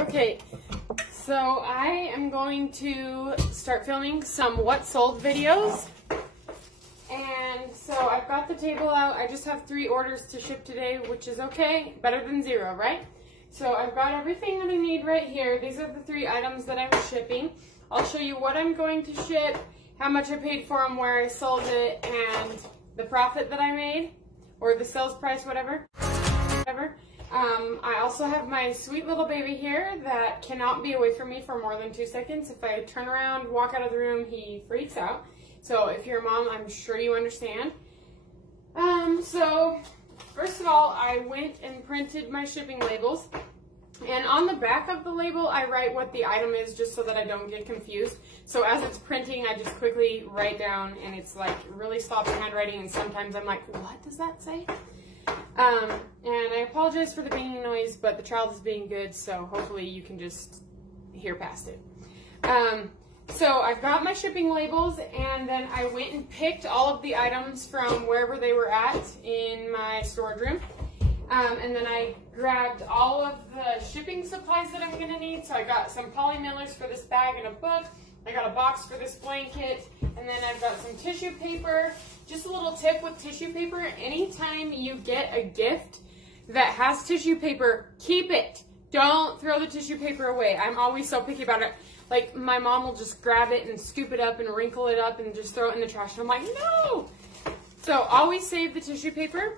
Okay, so I am going to start filming some what sold videos. And so I've got the table out. I just have 3 orders to ship today, which is okay. Better than 0, right? So I've got everything that I need right here. These are the 3 items that I'm shipping. I'll show you what I'm going to ship, how much I paid for them, where I sold it, and the profit that I made, or the sales price, whatever. I also have my sweet little baby here that cannot be away from me for more than 2 seconds. If I turn around, walk out of the room, he freaks out. So if you're a mom, I'm sure you understand. So first of all, I went and printed my shipping labels. And on the back of the label, I write what the item is just so that I don't get confused. So as it's printing, I just quickly write down, and it's like really sloppy handwriting, and sometimes I'm like, what does that say? And I apologize for the banging noise, but the child is being good, so hopefully you can just hear past it. So I've got my shipping labels, and then I went and picked all of the items from wherever they were at in my storage room. And then I grabbed all of the shipping supplies that I'm going to need. So I got some poly mailers for this bag and a book. I got a box for this blanket. And then I've got some tissue paper. Just a little tip with tissue paper. Anytime you get a gift that has tissue paper, keep it. Don't throw the tissue paper away. I'm always so picky about it. Like, my mom will just grab it and scoop it up and wrinkle it up and just throw it in the trash. And I'm like, no! So always save the tissue paper.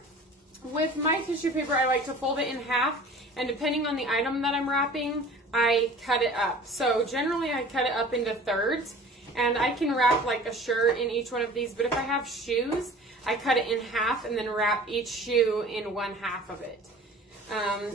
With my tissue paper, I like to fold it in half, and depending on the item that I'm wrapping, I cut it up. So generally, I cut it up into thirds, and I can wrap like a shirt in each one of these, but if I have shoes, I cut it in half and then wrap each shoe in 1/2 of it.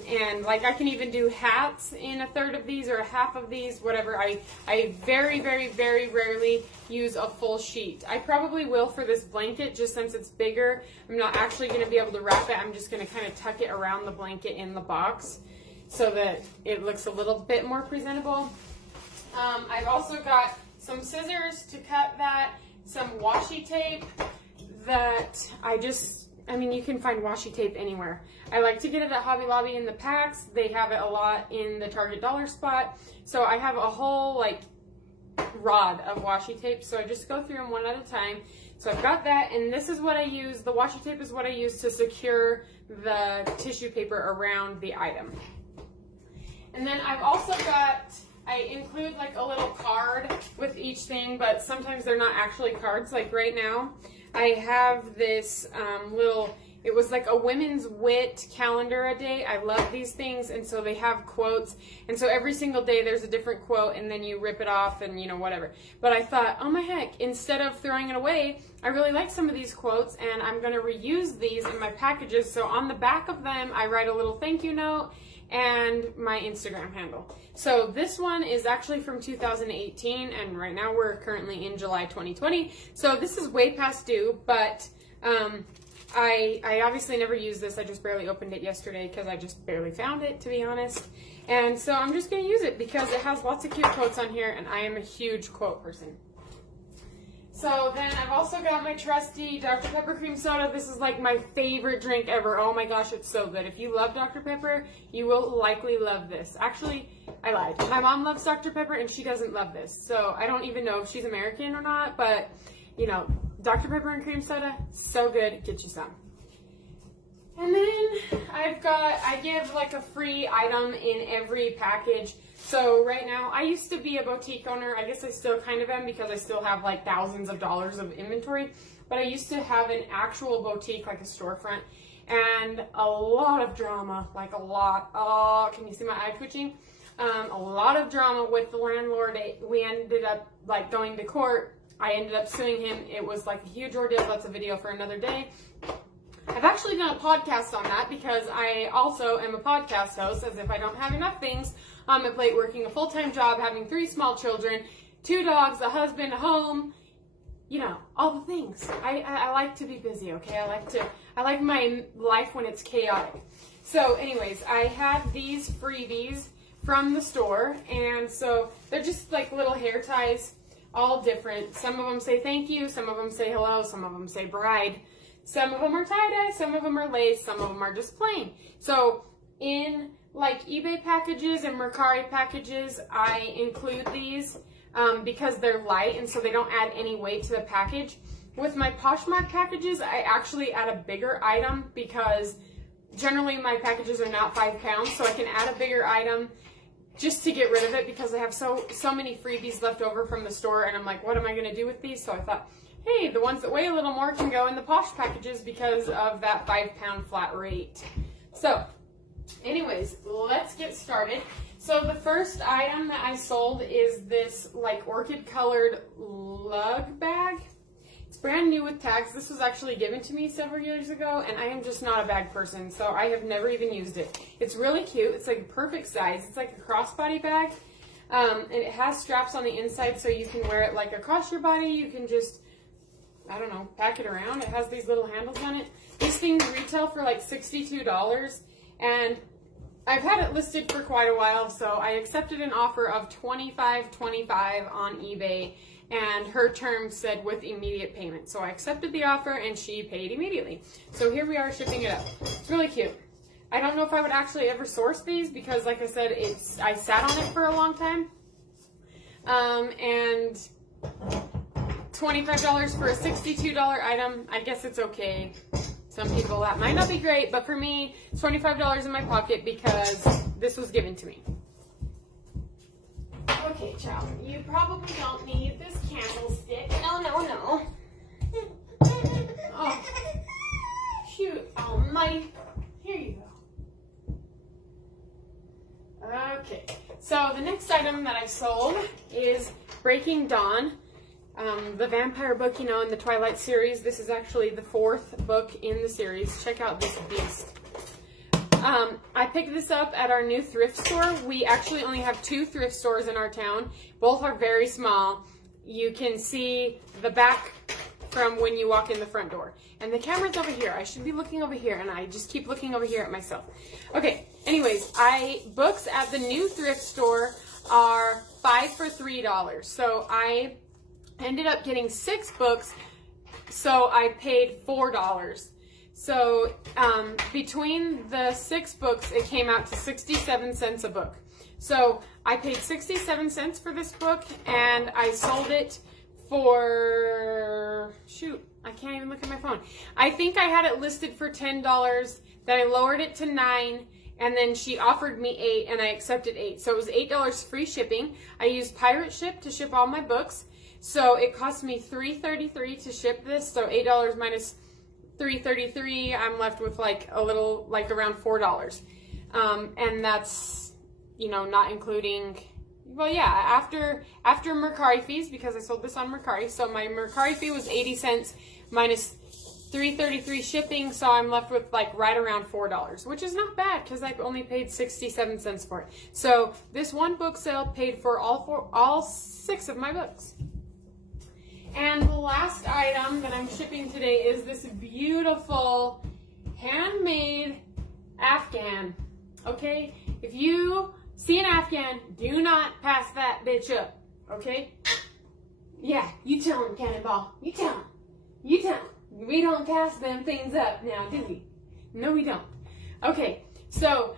And like I can even do hats in a third of these or a half of these, whatever. I very, very, very rarely use a full sheet. I probably will for this blanket, just since it's bigger. I'm not actually going to be able to wrap it. I'm just going to kind of tuck it around the blanket in the box so that it looks a little bit more presentable. I've also got some scissors to cut that, some washi tape that I mean, you can find washi tape anywhere. I like to get it at Hobby Lobby in the packs. They have it a lot in the Target dollar spot. So I have a whole like rod of washi tape. So I just go through them one at a time. So I've got that, and this is what I use. The washi tape is what I use to secure the tissue paper around the item. And then I've also got, I include like a little card with each thing, but sometimes they're not actually cards. Like right now, I have this it was like a women's wit calendar a day. I love these things, and so they have quotes, and so every single day there's a different quote, and then you rip it off and, you know, whatever. But I thought, oh my heck, instead of throwing it away, I really like some of these quotes, and I'm going to reuse these in my packages. So on the back of them, I write a little thank you note and my Instagram handle. So this one is actually from 2018, and right now we're currently in July 2020. So this is way past due, but I obviously never used this. I just barely opened it yesterday because I just barely found it, to be honest. And so I'm just going to use it because it has lots of cute quotes on here, and I am a huge quote person. So then I've also got my trusty Dr. Pepper cream soda. This is like my favorite drink ever. Oh my gosh, it's so good. If you love Dr. Pepper, you will likely love this. Actually, I lied. My mom loves Dr. Pepper and she doesn't love this. So I don't even know if she's American or not, but you know, Dr. Pepper and cream soda, so good. Get you some. And then I give like a free item in every package. So right now, I used to be a boutique owner. I guess I still kind of am because I still have like thousands of dollars of inventory. But I used to have an actual boutique, like a storefront, and a lot of drama, like a lot. Oh, can you see my eye twitching? A lot of drama with the landlord. We ended up like going to court. I ended up suing him. It was like a huge ordeal. That's a video for another day. I've actually done a podcast on that because I also am a podcast host, as if I don't have enough things on my plate, working a full-time job, having 3 small children, 2 dogs, a husband, a home, you know, all the things. I like to be busy, okay? I like my life when it's chaotic. So anyways, I have these freebies from the store, and so they're just like little hair ties, all different. Some of them say thank you, some of them say hello, some of them say bride. Some of them are tie-dye, some of them are lace, some of them are just plain. So in like eBay packages and Mercari packages, I include these because they're light and so they don't add any weight to the package. With my Poshmark packages, I actually add a bigger item because generally my packages are not 5 pounds, so I can add a bigger item just to get rid of it because I have so many freebies left over from the store, and I'm like, what am I going to do with these? So I thought, hey, the ones that weigh a little more can go in the Posh packages because of that 5 pound flat rate. So anyways, let's get started. So the first item that I sold is this like orchid colored lug bag. It's brand new with tags. This was actually given to me several years ago, and I am just not a bag person, so I have never even used it. It's really cute. It's like a perfect size. It's like a crossbody bag, and it has straps on the inside so you can wear it like across your body. You can just, I don't know, pack it around. It has these little handles on it. These things retail for like $62, and I've had it listed for quite a while, so I accepted an offer of $25.25 on eBay. And her terms said with immediate payment. So I accepted the offer and she paid immediately. So here we are shipping it up. It's really cute. I don't know if I would actually ever source these because like I said, I sat on it for a long time. And $25 for a $62 item, I guess it's okay. Some people that might not be great, but for me, it's $25 in my pocket because this was given to me. Okay, child, you probably don't need this candlestick. No, no, no. Oh, shoot, almighty. Here you go. Okay, so the next item that I sold is Breaking Dawn, the vampire book, you know, in the Twilight series. This is actually the 4th book in the series. Check out this beast. I picked this up at our new thrift store. We actually only have 2 thrift stores in our town. Both are very small. You can see the back from when you walk in the front door. And the camera's over here. I should be looking over here, and I just keep looking over here at myself. Okay, anyways, books at the new thrift store are 5 for $3. So I ended up getting 6 books, so I paid $4. So between the 6 books, it came out to 67 cents a book. So I paid 67 cents for this book, and I sold it for, shoot, I can't even look at my phone. I think I had it listed for $10, then I lowered it to $9, and then she offered me $8, and I accepted $8. So it was $8 free shipping. I used Pirate Ship to ship all my books. So it cost me $3.33 to ship this, so $8 minus $3.33, I'm left with like a little, like around $4. And that's, you know, not including, well, yeah, after Mercari fees, because I sold this on Mercari. So my Mercari fee was 80 cents minus $3.33 shipping. So I'm left with like right around $4, which is not bad because I only paid 67 cents for it. So this one book sale paid for all 6 of my books. And the last item that I'm shipping today is this beautiful handmade Afghan. Okay? If you see an Afghan, do not pass that bitch up. Okay? Yeah, you tell him, Cannonball. You tell him. You tell him. We don't pass them things up now, do we? No, we don't. Okay, so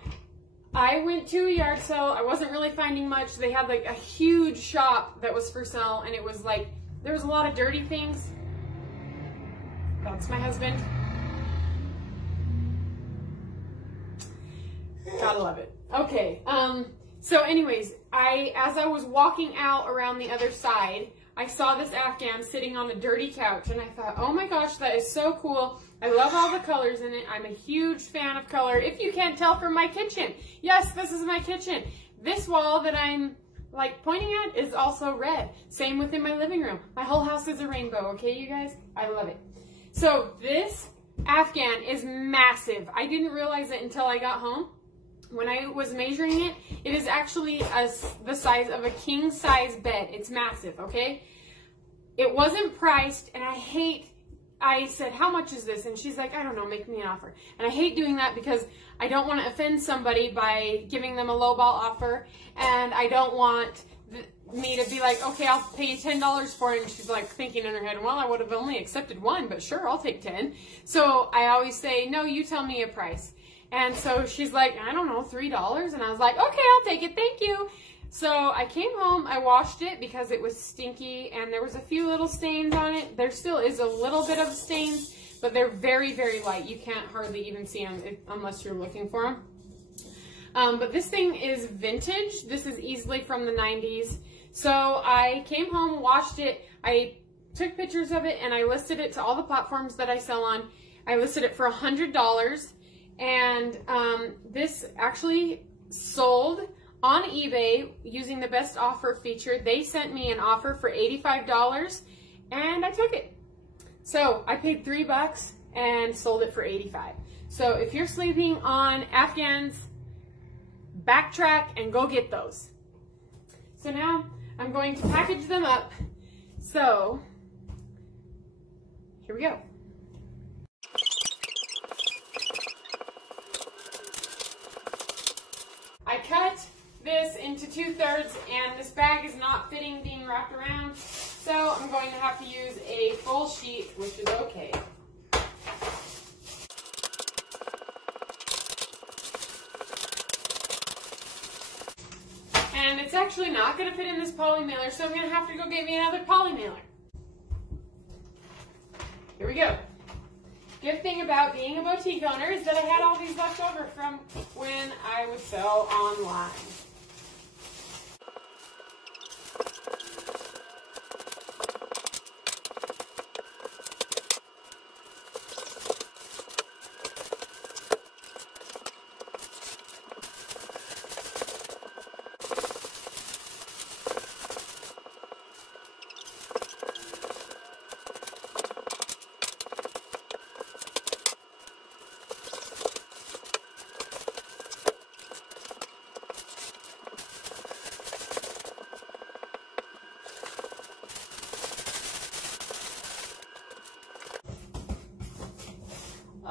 I went to a yard sale. I wasn't really finding much. They had like a huge shop that was for sale, and it was like, there was a lot of dirty things. That's my husband. Gotta love it. Okay, so anyways, as I was walking out around the other side, I saw this Afghan sitting on a dirty couch, and I thought, oh my gosh, that is so cool. I love all the colors in it. I'm a huge fan of color. If you can't tell from my kitchen. Yes, this is my kitchen. This wall that I'm like pointing at is also red. Same within my living room. My whole house is a rainbow, okay, you guys? I love it. So this Afghan is massive. I didn't realize it until I got home. When I was measuring it, it is actually the size of a king size bed. It's massive, okay? It wasn't priced, and I said, how much is this? And she's like, I don't know, make me an offer. And I hate doing that because I don't want to offend somebody by giving them a lowball offer, and I don't want me to be like, okay, I'll pay you $10 for it. And she's like thinking in her head, well, I would have only accepted 1, but sure, I'll take 10. So I always say, no, you tell me a price. And so she's like, I don't know, $3. And I was like, okay, I'll take it, thank you. So I came home, I washed it because it was stinky and there was a few little stains on it. There still is a little bit of stains, but they're very, very light. You can't hardly even see them unless you're looking for them. But this thing is vintage. This is easily from the 90s. So I came home, washed it, I took pictures of it, and I listed it to all the platforms that I sell on. I listed it for $100, and this actually sold on eBay using the best offer feature. They sent me an offer for $85, and I took it. So I paid $3 and sold it for $85. So if you're sleeping on Afghans, backtrack and go get those. So now I'm going to package them up. So here we go. I cut this into 2/3 and this bag is not fitting being wrapped around, so I'm going to have to use a full sheet, which is okay. And it's actually not going to fit in this poly mailer, so I'm going to have to go get me another poly mailer. Here we go. Good thing about being a boutique owner is that I had all these left over from when I would sell online.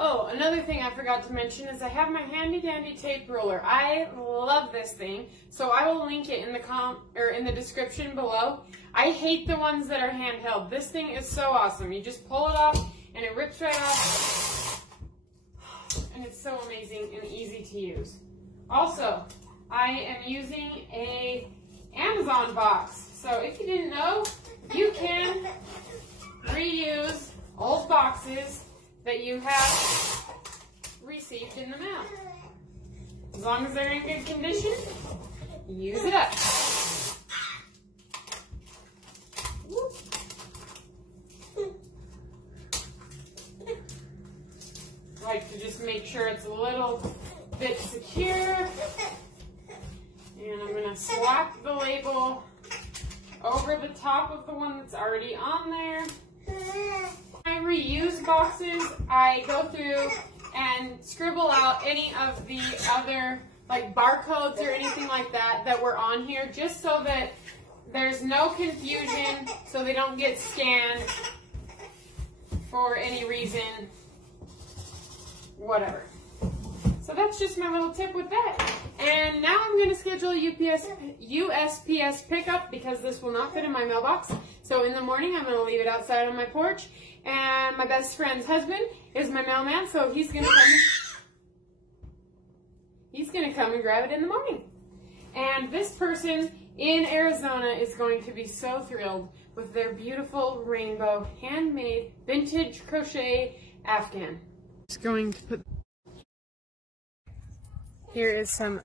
Oh, another thing I forgot to mention is I have my handy dandy tape ruler. I love this thing, so I will link it in the description below. I hate the ones that are handheld. This thing is so awesome. You just pull it off and it rips right off. And it's so amazing and easy to use. Also, I am using a Amazon box. So if you didn't know, you can reuse old boxes that you have received in the mail. As long as they're in good condition, use it up. I like to just make sure it's a little bit secure. And I'm going to slap the label over the top of the one that's already on there. I reuse boxes, I go through and scribble out any of the other like barcodes or anything like that that were on here, just so that there's no confusion, so they don't get scanned for any reason, whatever. So that's just my little tip with that. And now I'm going to schedule USPS pickup because this will not fit in my mailbox. So in the morning, I'm going to leave it outside on my porch. And my best friend's husband is my mailman, so he's going to come and grab it in the morning. And this person in Arizona is going to be so thrilled with their beautiful rainbow handmade vintage crochet Afghan. Just going to put. Here is some